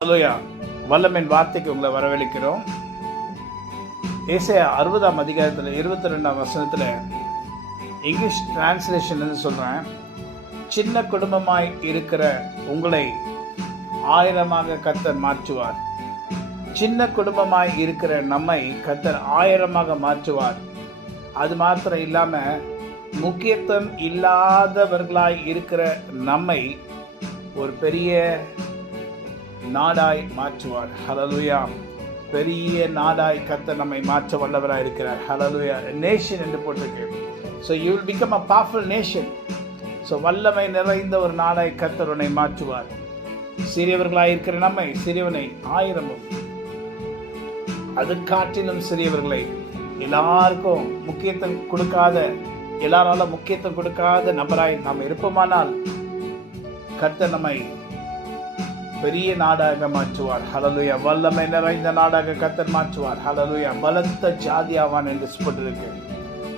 ஹல்லேலூயா. வல்லமையின் வார்த்தைக்கு உங்களை வரவேற்கிறோம். ஏசாயா 60ஆம் அதிகாரத்தில் 22ஆம் வசனத்தில் இங்கிலீஷ் டிரான்ஸ்லேஷன் சொல்கிறேன். சின்ன குடும்பமாய் இருக்கிற உங்களை ஆயிரமாக கர்த்தர் மாற்றுவார். சின்ன குடும்பமாய் இருக்கிற நம்மை கர்த்தர் ஆயிரமாக மாற்றுவார். அது மாத்திரம் இல்லாமல் முக்கியத்துவம் இல்லாதவர்களாய் இருக்கிற நம்மை ஒரு பெரிய நாடாய் மாற்றுவார். ஹல்லேலூயா. பெரிய நாடாய் கர்த்தர் நம்மை மாற்ற வல்லவராய் இருக்கிறார். ஹல்லேலூயா. நேஷன் என்று போட்டிருக்கு. So you will become a powerful nation. So வல்லமை நிறைந்த ஒரு நாடாய் கர்த்தர் உன்னை மாற்றுவார். சிறியவர்களாய் இருக்கிற நம்மை சிறியவனை ஆயிரமும் அது காட்டிலும் சிறியவர்களை எல்லாருக்கும் முக்கியத்துவம் கொடுக்காத எல்லாராலும் முக்கியத்துவம் கொடுக்காத நபராய் நாம் இருப்போமானால் கர்த்தர் நம்மை பெரிய நாடாக மாற்றுவார். ஹல்லேலூயா. வல்லமை நிறைந்த நாடாக கர்த்தர் மாற்றுவார். ஹல்லேலூயா. பலத்த ஜாதியாவான் என்று சொல்லப்பட்டிருக்கு.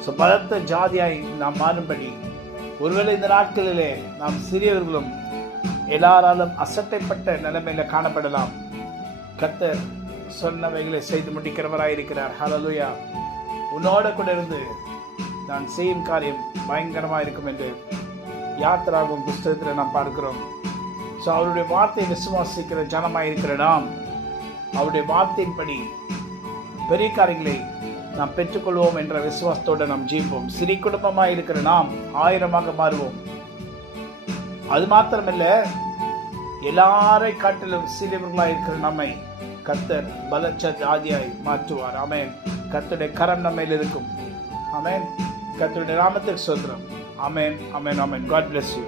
ஸோ பலத்த ஜாதியாய் நாம் மாறும்படி ஒருவேளை இந்த நாட்களிலே நாம் சிறியவர்களும் எல்லாராலும் அசட்டைப்பட்ட நிலைமையில காணப்படலாம். கர்த்தர் சொன்னவைகளை செய்து முடிக்கிறவராயிருக்கிறார். ஹல்லேலூயா. உன்னோட கூட இருந்து நான் செய்யும் காரியம் பயங்கரமாக இருக்கும் என்று யாத்திராகும் புஸ்தகத்தில் நாம் பார்க்கிறோம். ஸோ அவருடைய வார்த்தையை விசுவாசிக்கிற ஜனமாக இருக்கிற நாம் அவருடைய வார்த்தையின்படி பெரிய காரியங்களை நாம் பெற்றுக்கொள்வோம் என்ற விசுவாசத்தோடு நாம் ஜீவிப்போம். சிறி குடும்பமாக இருக்கிற நாம் ஆயிரமாக மாறுவோம். அது மாத்திரமல்ல, எல்லாரை காட்டிலும் சிறியவர்களாக இருக்கிற நம்மை கர்த்தர் பலச்ச ஜாதியாய் மாற்றுவார். ஆமென். கர்த்தருடைய கரம் நம்மையில் இருக்கும். ஆமென். கர்த்தருடைய நாமத்துக்கு ஸ்தோத்திரம். ஆமென். ஆமென். ஆமென். God bless you.